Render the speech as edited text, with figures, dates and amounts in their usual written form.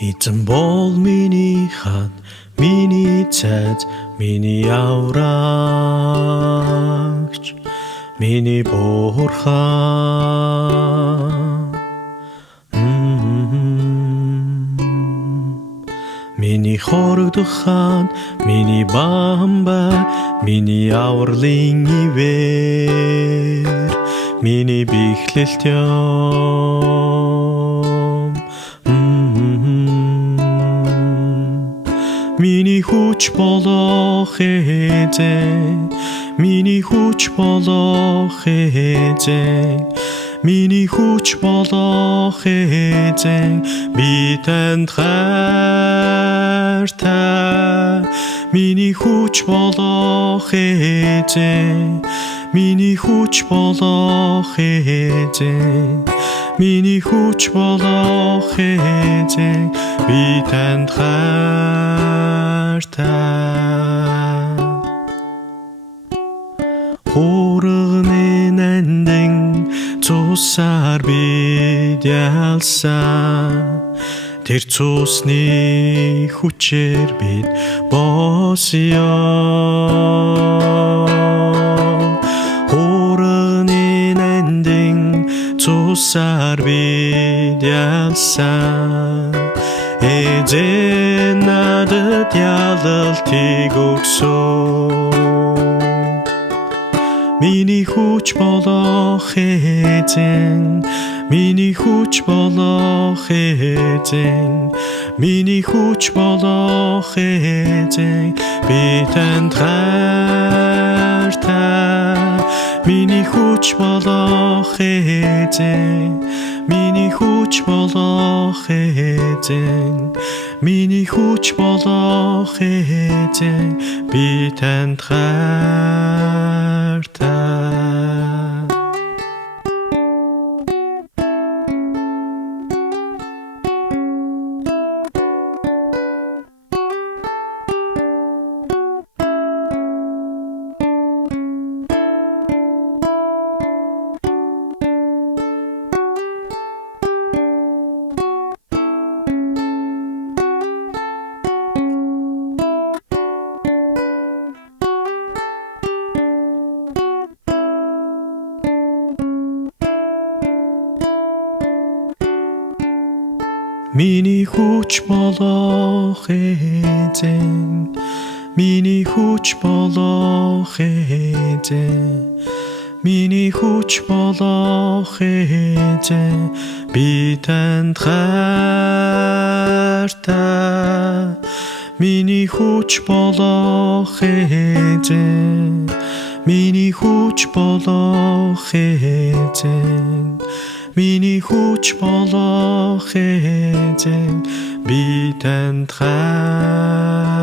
Эзэн бол миний хад, миний цайз, миний аврагч, миний бурхан. Миний хорогдох хад, миний бамбай, миний авралын ивэр, миний бэхлэлт юм. Миний хүч болох эзэн, миний хүч болох эзэн, миний хүч болох эзэн, би танд хайртай. Миний хүч болох эзэн, миний хүч болох эзэн, миний хүч болох эзэн, би танд хайртай. Хуурганы нандин цусаар бид ялсан, тэр цусны хүчээр бид босё. Хуурганы нандин цусаар бид ялсан, эзэн надад ялалтыг өгсөн. Миний хүч болох эзэн, миний хүч болох эзэн, миний хүч болох эзэн, би танд хайртай. Миний хүч болох эзэн, миний хүч болох эзэн, миний хүч болох эзэн, би танд хайртай. Миний хүч болох эзэн, миний хүч болох эзэн, миний хүч болох эзэн, би танд хайртай. Миний хүч болох эзэн, миний хүч болох эзэн, миний хүч болох эзэн, би танд хайртай.